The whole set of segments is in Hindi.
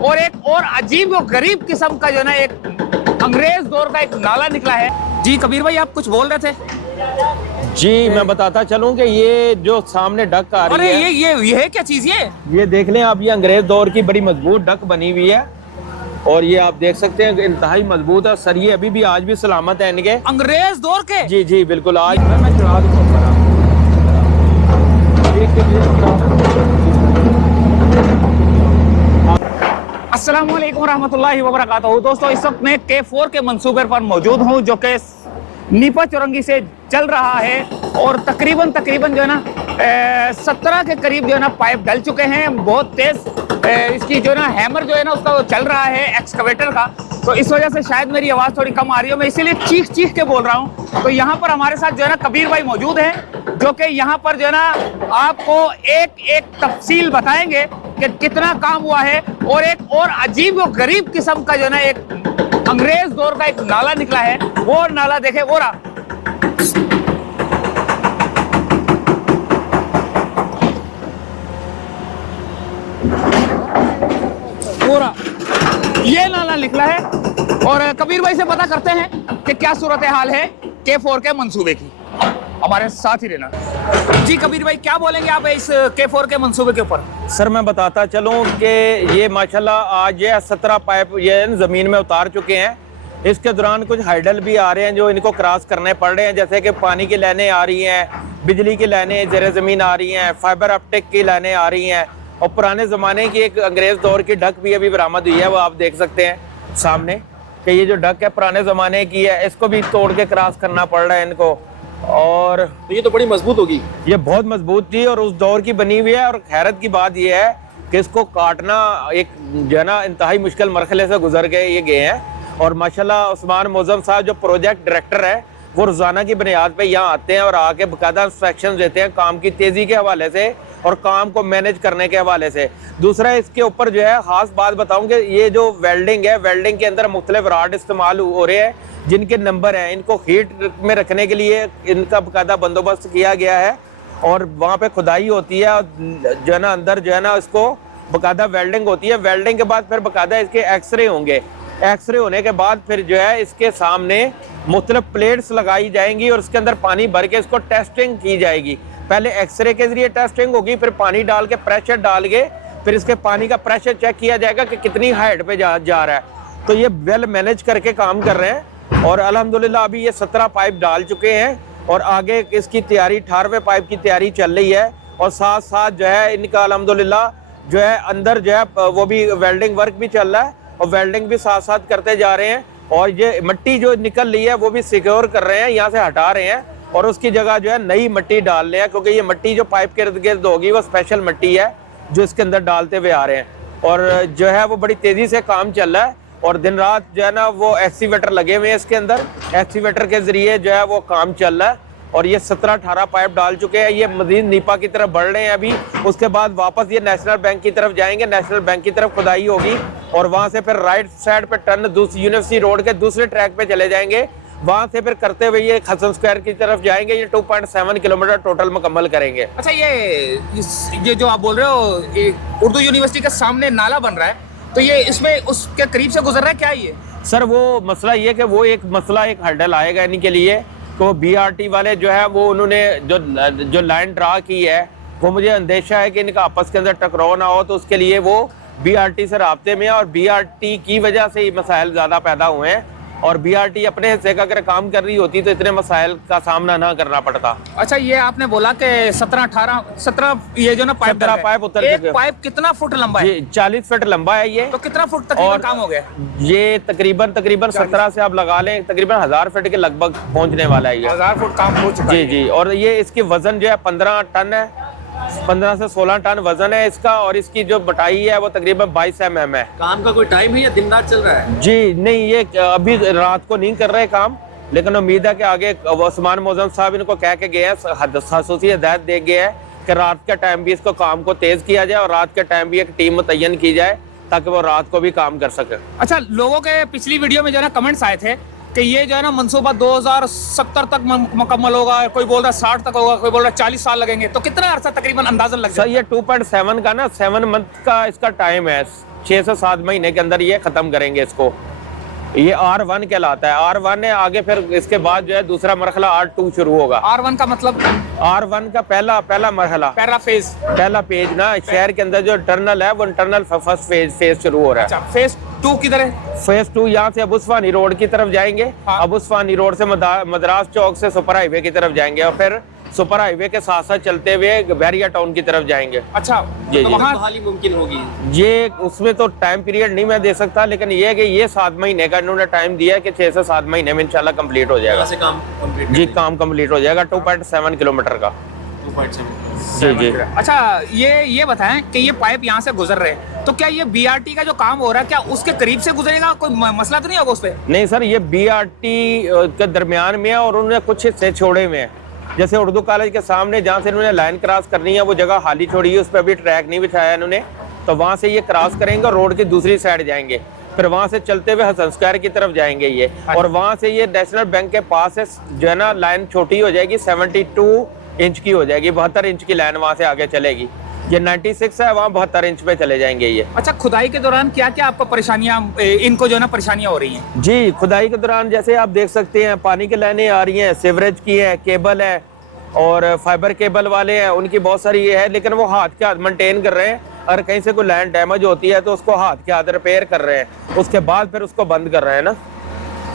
और एक और अजीब और गरीब किस्म का जो है ना एक अंग्रेज दौर का एक नाला निकला है। जी कबीर भाई आप कुछ बोल रहे थे? जी मैं बताता चलूं कि ये जो सामने डक आ रही अरे है ये है क्या चीज ये देख लें आप, ये अंग्रेज दौर की बड़ी मजबूत डक बनी हुई है और ये आप देख सकते हैं इंतहाई मजबूत है। सरिये अभी भी आज भी सलामत है इनके, अंग्रेज दौर के। जी जी बिल्कुल। आज मैं चढ़ा दूंगा अस्सलाम वालेकुम रहमतुल्लाहि व बरकातहू। दोस्तों इस वक्त मैं K4 के मंसूबे पर मौजूद हूँ जो कि नीपा चौरंगी से चल रहा है और तकरीबन जो है ना 17 के करीब जो है ना पाइप डल चुके हैं। बहुत तेज इसकी जो है ना हैमर जो है ना उसका वो चल रहा है एक्सकवेटर का, तो इस वजह से शायद मेरी आवाज़ थोड़ी कम आ रही हो, मैं इसीलिए चीख के बोल रहा हूँ। तो यहाँ पर हमारे साथ जो है ना कबीर भाई मौजूद हैं जो कि यहाँ पर जो है ना आपको एक एक तफसील बताएंगे कि कितना काम हुआ है। और एक और अजीब और गरीब किस्म का जो है ना एक अंग्रेज दौर का एक नाला निकला है, वो नाला देखे वो रहा। पूरा ये नाला निकला है और कबीर भाई से पता करते हैं कि क्या सूरत हाल है K4 के मंसूबे की। हमारे साथ ही रहना। जी कबीर भाई क्या बोलेंगे आप इस K4 के मंसूबे के ऊपर? सर मैं बताता चलूं कि ये माशाल्लाह आज ये 17 पाइप ये जमीन में उतार चुके हैं। इसके दौरान कुछ हाइडल भी आ रहे हैं जो इनको क्रॉस करने पड़ रहे हैं, जैसे कि पानी की लाइनें आ रही हैं, बिजली की लाइनें ज़ेरे ज़मीन आ रही हैं, फाइबर ऑप्टिक की लाइनें आ रही हैं और पुराने ज़माने की एक अंग्रेज़ दौर की डक भी अभी बरामद हुई है। वो आप देख सकते हैं सामने कि ये जो डक है पुराने ज़माने की है, इसको भी तोड़ के क्रॉस करना पड़ रहा है इनको। और तो ये तो बड़ी मजबूत होगी। ये बहुत मजबूत थी और उस दौर की बनी हुई है। और हैरत की बात ये है कि इसको काटना एक जो है ना इंतहाई मुश्किल मरहले से गुजर के ये गए हैं। और माशाल्लाह उस्मान मोज़म साहब जो प्रोजेक्ट डायरेक्टर है वो रोज़ाना की बुनियाद पे यहाँ आते हैं और आके बाकायदा इंस्ट्रक्शन देते हैं काम की तेज़ी के हवाले से और काम को मैनेज करने के हवाले से। दूसरा इसके ऊपर जो है ख़ास बात बताऊँ कि ये जो वेल्डिंग है, वेल्डिंग के अंदर मुख्तलिफ राड इस्तेमाल हो रहे हैं जिनके नंबर हैं। इनको हीट में रखने के लिए इनका बाकायदा बंदोबस्त किया गया है और वहाँ पे खुदाई होती है जो है ना अंदर जो है ना इसको बाकायदा वेल्डिंग होती है। वेल्डिंग के बाद फिर बाकायदा इसके एक्सरे होंगे। एक्सरे होने के बाद फिर जो है इसके सामने मुख्तलिफ प्लेट्स लगाई जाएंगी और इसके अंदर पानी भर के इसको टेस्टिंग की जाएगी। पहले एक्सरे के जरिए टेस्टिंग होगी, फिर पानी डाल के प्रेशर डाल के फिर इसके पानी का प्रेशर चेक किया जाएगा कि कितनी हाइट पे जा रहा है। तो ये वेल मैनेज करके काम कर रहे हैं और अल्हम्दुलिल्लाह अभी ये 17 पाइप डाल चुके हैं और आगे इसकी तैयारी 18वें पाइप की तैयारी चल रही है। और साथ साथ जो है इनका अल्हम्दुलिल्लाह जो है अंदर जो है वो भी वेल्डिंग वर्क भी चल रहा है और वेल्डिंग भी साथ साथ करते जा रहे हैं। और ये मिट्टी जो निकल रही है वो भी सिक्योर कर रहे हैं, यहाँ से हटा रहे हैं और उसकी जगह जो है नई मिट्टी डाल रहे हैं, क्योंकि ये मिट्टी जो पाइप के इर्द गिर्द होगी वो स्पेशल मिट्टी है जो इसके अंदर डालते हुए आ रहे हैं। और जो है वो बड़ी तेज़ी से काम चल रहा है और दिन रात जो है ना वो एक्सीवेटर लगे हुए हैं इसके अंदर। एक्सीवेटर के ज़रिए जो है वो काम चल रहा है और ये 17-18 पाइप डाल चुके हैं। ये मजीद नीपा की तरफ बढ़ रहे हैं अभी। उसके बाद वापस ये नेशनल बैंक की तरफ जाएंगे, नेशनल बैंक की तरफ खुदाई होगी और वहाँ से फिर राइट साइड पे टर्न यूनिवर्सिटी रोड के दूसरे ट्रैक पे चले जाएंगे। वहाँ से फिर करते हुए ये हसन स्क्वायर की तरफ जाएंगे। ये 2.7 किलोमीटर टोटल मुकम्मल करेंगे। अच्छा ये जो आप बोल रहे हो उर्दू यूनिवर्सिटी के सामने नाला बन रहा है, तो ये इसमें उसके करीब से गुजर रहा है क्या ये? सर वो मसला ये कि वो एक मसला एक हर्डल आएगा इनके लिए। तो BRT वाले जो है वो उन्होंने जो लाइन ड्रा की है वो मुझे अंदेशा है कि इनका आपस के अंदर टकराव ना हो, तो उसके लिए वो BRT से राब्ते में है और BRT की वजह से ये मसाइल ज़्यादा पैदा हुए हैं। और BRT अपने हिस्से का अगर काम कर रही होती तो इतने मसाइल का सामना ना करना पड़ता। अच्छा ये आपने बोला कि 17 ये जो ना पाइप पाइप उतर एक पाइप कितना फुट लंबा है? 40 फीट लंबा है ये। तो कितना फुट तकरीबन काम हो गया? ये तकरीबन 17 से आप लगा लें तकरीबन 1000 फीट के लगभग पहुंचने वाला है ये। 1000 फुट काम हो चुका है। जी जी। और ये इसकी वजन जो है 15 टन है, 15 से 16 टन वजन है इसका। और इसकी जो बटाई है वो तकरीबन 22 mm है। काम का कोई टाइम है या दिन रात चल रहा है? जी नहीं, ये अभी रात को नहीं कर रहे काम, लेकिन उम्मीद है कि आगे उस्मान मोज़म साहब इनको कह के गए हैं, खसूसी हिदायत दे गए हैं कि रात के टाइम भी इसको काम को तेज़ किया जाए और रात के टाइम भी एक टीम मुतय्यन की जाए ताकि वो रात को भी काम कर सके। अच्छा लोगों के पिछली वीडियो में जो है ना कमेंट्स आए थे कि ये जो है ना मंसूबा 2070 तक मुकम्मल होगा, कोई बोल रहा है 60 तक होगा, कोई बोल रहा है 40 साल लगेंगे, तो कितना अर्सा तकरीबन अंदाजन लग सर ये 2.7 का ना 7 मंथ का इसका टाइम है, 6 से 7 महीने के अंदर ये खत्म करेंगे इसको। ये R1 कहलाता है। R1 है, आगे फिर इसके बाद जो है दूसरा मरहला R2 शुरू होगा। R1 का मतलब? R1 का पहला मरहला, पहला पेज ना, शहर के अंदर जो टनल है वो टनल फर्स्ट फेज शुरू हो रहा है। अच्छा, फेज 2 किधर है? फेज 2 यहाँ से अबुस्वानी रोड की तरफ जाएंगे। हाँ। अबुस्वानी रोड से मद्रास चौक से सुपर हाईवे की तरफ जाएंगे और फिर सुपर हाईवे के साथ साथ चलते हुए बहरिया टाउन की तरफ जाएंगे। अच्छा, जी, तो जी। वहाँ बहाली मुमकिन होगी? ये उसमें तो टाइम पीरियड नहीं मैं दे सकता, लेकिन ये है कि ये 7 महीने का इन्होंने टाइम दिया है कि 6 से 7 महीने में इंशाल्लाह कंप्लीट हो जाएगा। से काम कंप्लीट? जी, काम कंप्लीट हो जाएगा 2.7 किलोमीटर का। 2.7। जी जी। अच्छा, ये बताएं कि ये पाइप यहाँ से गुजर रहे हैं, तो क्या ये BRT का जो काम हो रहा है क्या उसके करीब से गुजरेगा? कोई मसला तो नहीं होगा उस पे? नहीं सर, ये BRT के दरमियान में है और उन्होंने कुछ हिस्से छोड़े हुए हैं। जैसे उर्दू कॉलेज के सामने जहाँ से इन्होंने लाइन क्रॉस करनी है वो जगह खाली छोड़ी है, उस पर अभी ट्रैक नहीं बिछाया इन्होंने, तो वहाँ से ये क्रॉस करेंगे और रोड की दूसरी साइड जाएंगे, फिर वहाँ से चलते हुए हसन स्क्वायर की तरफ जाएंगे ये, और वहाँ से ये नेशनल बैंक के पास से जो है ना लाइन छोटी हो जाएगी, 72 इंच की हो जाएगी, 72 इंच की लाइन वहाँ से आगे चलेगी। ये 96 है, वहाँ 72 इंच पे चले जाएंगे ये। अच्छा, खुदाई के दौरान क्या क्या आपको परेशानियां, इनको जो है ना परेशानियां हो रही हैं? जी, खुदाई के दौरान जैसे आप देख सकते हैं पानी की लाइनें आ रही हैं, सीवरेज की है, केबल है और फाइबर केबल वाले हैं, उनकी बहुत सारी ये है, लेकिन वो हाथ के हाथ मेंटेन कर रहे हैं। अगर कहीं से कोई लाइन डैमेज होती है तो उसको हाथ के हाथ रिपेयर कर रहे हैं, उसके बाद फिर उसको बंद कर रहे हैं ना,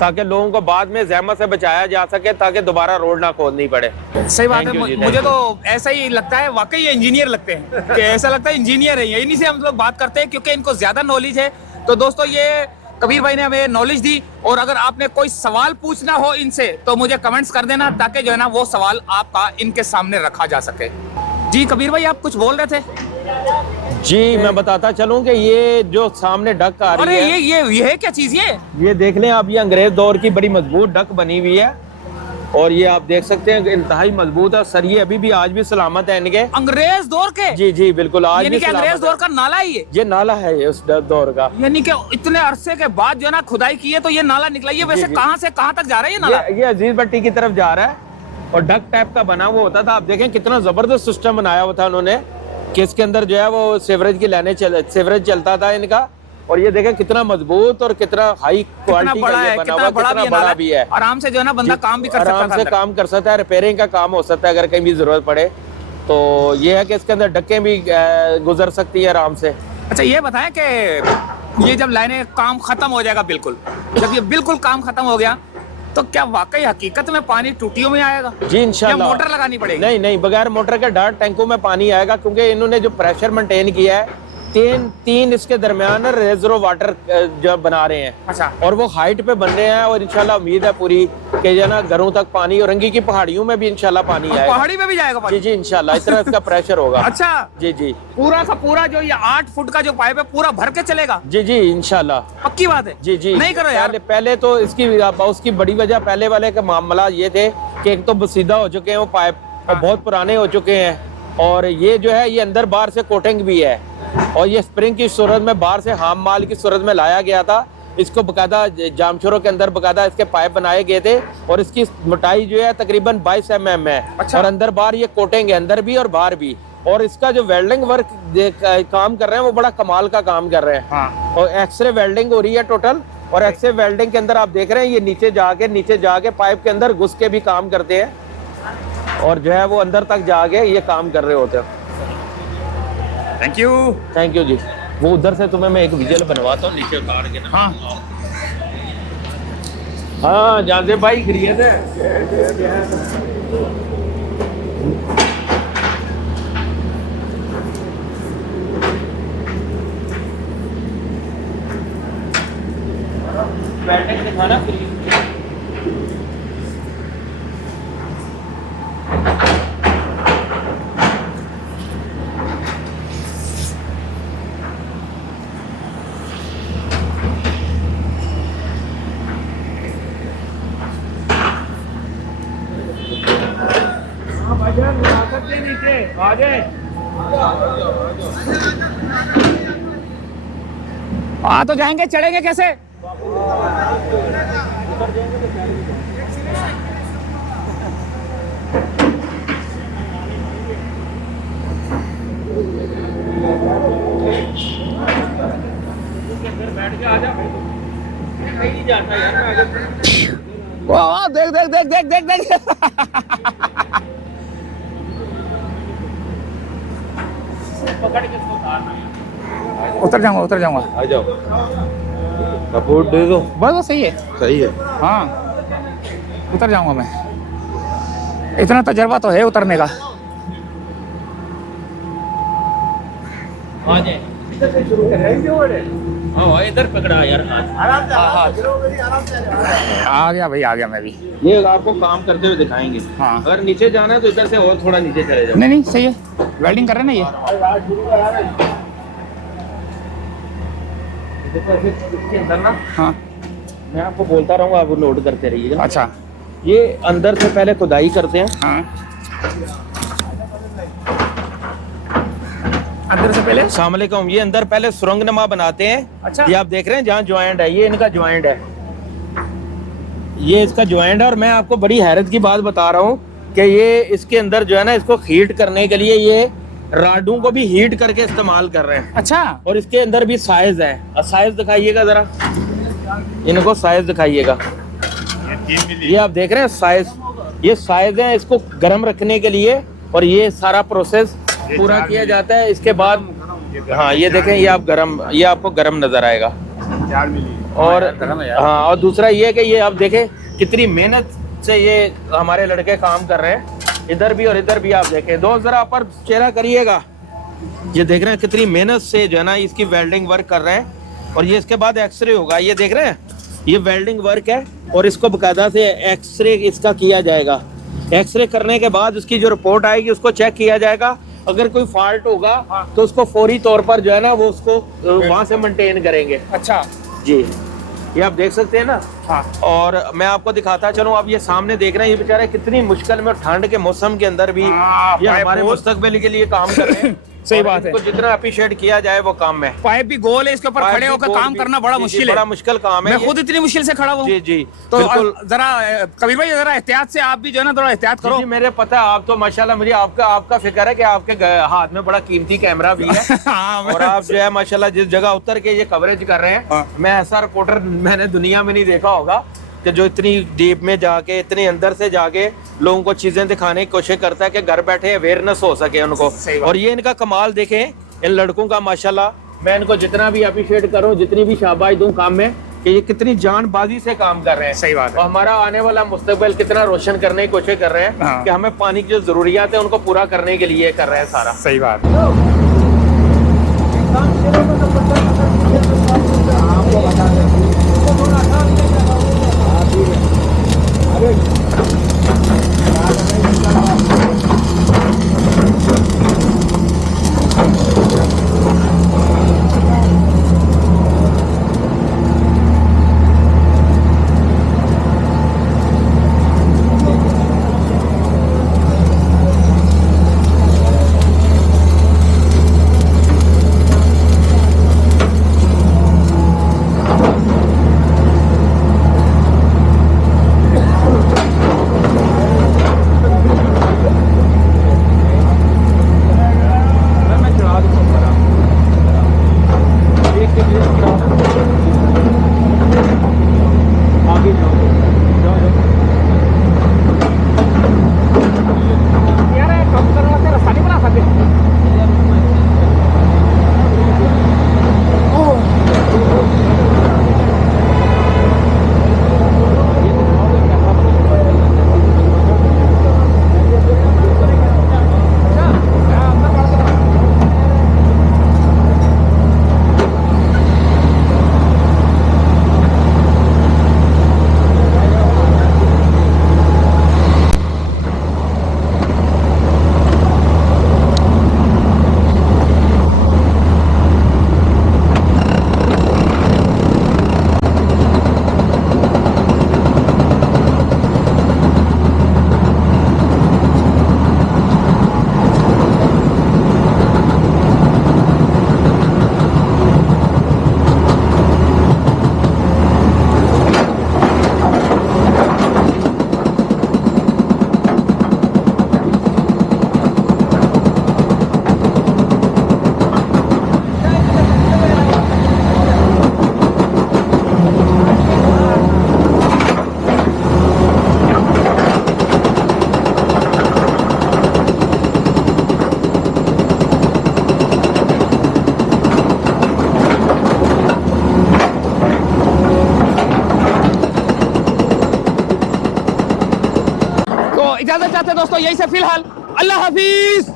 ताकि लोगों को बाद में ज़हमत से बचाया जा सके, ताकि दोबारा रोड ना खोदनी पड़े। सही बात Thank you है। जी, मुझे thank तो ऐसा ही लगता है, वाकई ये इंजीनियर लगते हैं कि ऐसा लगता है इंजीनियर है ये। इन्हीं से हम लोग बात करते हैं क्योंकि इनको ज्यादा नॉलेज है। तो दोस्तों, ये कबीर भाई ने हमें नॉलेज दी, और अगर आपने कोई सवाल पूछना हो इनसे तो मुझे कमेंट्स कर देना, ताकि जो है ना वो सवाल आपका इनके सामने रखा जा सके। जी कबीर भाई, आप कुछ बोल रहे थे? जी, मैं बताता चलूं कि ये जो सामने डक आ रही अरे है, ये है क्या चीज? ये देख लें आप, ये अंग्रेज दौर की बड़ी मजबूत डक बनी हुई है और ये आप देख सकते हैं इंतहाई मजबूत है। सरिये अभी भी आज भी सलामत है इनके। अंग्रेज दौर के? जी जी बिल्कुल, आज यानी भी कि अंग्रेज सलामत दौर है। का नाला है ये नाला है ये उस दौर का। यानी कि इतने अरसे के बाद जो है ना खुदाई की है तो ये नाला निकला। ये वैसे जी। कहाँ से कहाँ तक जा रहा है ये नाला? ये अजीज भट्टी की तरफ जा रहा है और डक टाइप का बना हुआ होता था। आप देखें कितना जबरदस्त सिस्टम बनाया हुआ था उन्होंने कि इसके अंदर जो है वो सीवरेज की लाइनें सीवरेज चलता था इनका, और ये देखें कितना मजबूत और कितना हाई क्वालिटी का ये बना हुआ, कितना बड़ा भी है। आराम से जो है ना बंदा काम भी कर सकता है, आराम से काम कर सकता है, रिपेयरिंग का काम हो सकता है अगर कहीं भी जरूरत पड़े। तो ये है कि इसके अंदर डक्कें भी गुजर सकती है आराम से। अच्छा, ये बताएं कि ये जब लाइनें काम खत्म हो जाएगा, बिल्कुल जब ये बिल्कुल काम खत्म हो गया, तो क्या वाकई हकीकत में पानी टूटियों में आएगा? जी इंशाल्लाह। मोटर लगानी पड़ेगी? नहीं नहीं, बगैर मोटर के डार्ट टैंकों में पानी आएगा, क्योंकि इन्होंने जो प्रेशर मेंटेन किया है, तीन इसके दरमियान रिजर्व वाटर जो बना रहे हैं। अच्छा। और वो हाइट पे बन रहे हैं और इंशाल्लाह उम्मीद है पूरी कि जो ना घरों तक पानी, और रंगी की पहाड़ियों में भी इंशाल्लाह पानी आएगा। पहाड़ी में भी जाएगा पानी? जी जी इंशाल्लाह, इतना इसका प्रेशर होगा। अच्छा जी जी पूरा का पूरा जो ये 8 फुट का जो पाइप है पूरा भर के चलेगा? जी जी इंशाल्लाह। पक्की बात है? जी जी नहीं करो यार। पहले तो उसकी बड़ी वजह पहले वाले का मामला ये थे कि एक तो बसीदा हो चुके हैं वो पाइप, और बहुत पुराने हो चुके हैं, और ये जो है ये अंदर बाहर से कोटिंग भी है, और ये स्प्रिंग की सूरत में बाहर से हाम माल की सूरत में लाया गया था। इसको बकायदा जामशोरों के अंदर बकायदा इसके पाइप बनाए गए थे, और इसकी मोटाई जो है तकरीबन 22 mm है। अच्छा। और अंदर बाहर ये कोटिंग है, अंदर भी और बाहर भी, और इसका जो वेल्डिंग वर्क काम कर रहे हैं वो बड़ा कमाल का काम कर रहे हैं। हाँ। और एक्सरे वेल्डिंग हो रही है टोटल, और एक्सरे वेल्डिंग के अंदर आप देख रहे हैं ये नीचे जाके पाइप के अंदर घुस के भी काम करते हैं, और जो है वो अंदर तक जाके ये काम कर रहे होते हैं। थैंक यू जी। वो उधर से तुम्हें मैं एक विजुअल बनवाता हूँ नीचे उतार के ना। हाँ हाँ जानते भाई खरीद है। बैठक दिखाना फ्री। हाँ तो जाएंगे, चढ़ेंगे कैसे? इधर बैठ के आ जा भाई, कहीं नहीं जाता यार मैं अगर वाह, देख देख देख देख देख देख पकड़ के इसको उतारना है। उतर जाऊंगा, उतर जाऊंगा। आ जाओ, सपोर्ट दे दो। बस बस सही है। सही है। हाँ, उतर जाऊंगा मैं, इतना तजर्बा तो है उतरने का। आ जाए, इधर से शुरू करें। हाँ इधर पकड़ा यार, आराम से आ गया भाई, आ गया मैं भी। ये आपको काम करते हुए दिखाएंगे। हाँ। अगर नीचे जाना है तो इधर से और थोड़ा नीचे चले जाओ। नहीं नहीं सही है, वेल्डिंग कर रहे हैं ना ये। इसके अंदर ना, हाँ मैं आपको बोलता रहूँगा, आप नोट करते रहिएगा। अच्छा। ये अंदर से पहले खुदाई करते हैं। हाँ, अंदर से पहले। अस्सलाम वालेकुम। ये अंदर पहले सुरंगनुमा बनाते हैं। अच्छा। ये आप देख रहे हैं जहाँ ज्वाइंट है, ये इनका ज्वाइंट है, ये इसका ज्वाइंट है। और मैं आपको बड़ी हैरत की बात बता रहा हूँ कि ये इसके अंदर जो है ना, इसको हीट करने के लिए ये राडों को भी हीट करके इस्तेमाल कर रहे हैं। अच्छा। और इसके अंदर भी साइज है। और साइज दिखाइएगा जरा, इनको साइज दिखाइएगा। ये आप देख रहे हैं साइज, ये साइज है इसको गर्म रखने के लिए। और ये सारा प्रोसेस पूरा किया जाता है। इसके बाद हाँ ये देखें, ये आप गरम, ये आपको गरम नजर आएगा। और हाँ, और दूसरा ये है कि ये आप देखें कितनी मेहनत से ये हमारे लड़के काम कर रहे हैं। इधर भी और इधर भी आप देखें। दो जरा पर चेहरा करिएगा, ये देख रहे हैं कितनी मेहनत से जो है ना इसकी वेल्डिंग वर्क कर रहे हैं। और ये इसके बाद एक्सरे होगा, ये देख रहे हैं, ये वेल्डिंग वर्क है। और इसको बकायदा से एक्सरे इसका किया जाएगा। एक्सरे करने के बाद उसकी जो रिपोर्ट आएगी उसको चेक किया जाएगा। अगर कोई फॉल्ट होगा तो उसको फौरी तौर पर जो है ना वो उसको वहां से मेंटेन करेंगे। अच्छा जी, ये आप देख सकते हैं ना। हाँ। और मैं आपको दिखाता चलूं, आप ये सामने देख रहे हैं, ये बेचारे कितनी मुश्किल में ठंड के मौसम के अंदर भी हाँ, ये पाइप हमारे बहुत- मुस्तकबिल के लिए काम कर रहे हैं। सही और बात है। इनको जितना अप्रिशिएट किया जाए वो काम है। पाइप भी गोल है, इसके ऊपर खड़े होकर काम करना बड़ा मुश्किल है। बड़ा मुश्किल काम है। मैं खुद इतनी मुश्किल से खड़ा हूँ। जी जी, तो बिल्कुल। जरा कबीर भाई, जरा एहतियात से आप भी जो है ना थोड़ा एहतियात करो। जी, मेरे पता है, आप तो माशाल्लाह, मुझे आपका फिक्र है कि आपके हाथ में बड़ा कीमती कैमरा भी है। हाँ, और आप जो है माशाल्लाह जिस जगह उतर के ये कवरेज कर रहे हैं, हाँ। मैं ऐसा रिपोर्टर मैंने दुनिया में नहीं देखा होगा कि जो इतनी डीप में जाके, इतने अंदर से जाके लोगों को चीजें दिखाने की कोशिश करता है कि घर बैठे अवेयरनेस हो सके उनको। सही बात। और ये इनका कमाल देखें, इन लड़कों का माशाल्लाह। मैं इनको जितना भी अप्रिशिएट करूं, जितनी भी शाबाश दूं काम में, कि ये कितनी जानबाजी से काम कर रहे हैं। सही बात है। और हमारा आने वाला मुस्तकबिल कितना रोशन करने की कोशिश कर रहे हैं। हाँ। कि हमें पानी की जो जरूरियात है उनको पूरा करने के लिए कर रहे हैं सारा। सही बात। इजाजत चाहते हैं दोस्तों, यही से फिलहाल अल्लाह हाफिज।